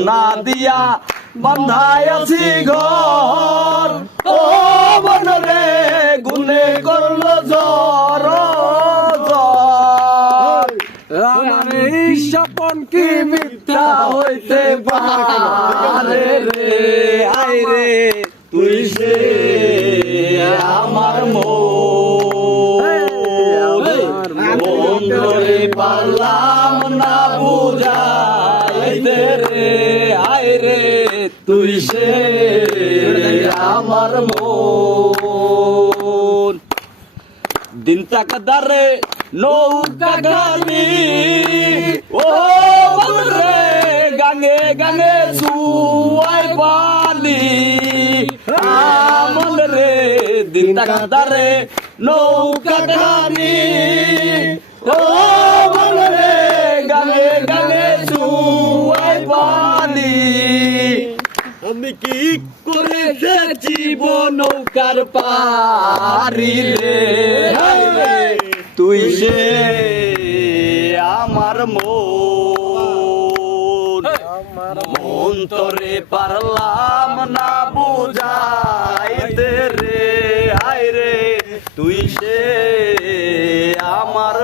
না দিয়া বন্ধায় আছি ঘর ও বনরে গুনে করলো জ্বর স্বপন কি মিথ্যা হইতে পারে রে আয় রে তুই সে আমার মন ধরে পারলাম না বুঝাইতে রে আয় রে তুই সে আমার মন দিন তাকাদারে নৌকা গালি ও বলরে গাঙ্গে গাঙ্গে সুয়াই পালি আমল রে দিন তাকাদারে নৌকা গালি ও বলরে গাঙ্গে গাঙ্গে সুয়াই পালি আমি কি করে জীব নৌকার পারি রে তুই সে আমার মন তোরে পারলাম না বুঝাইতে রে আয় রে তুই সে আমার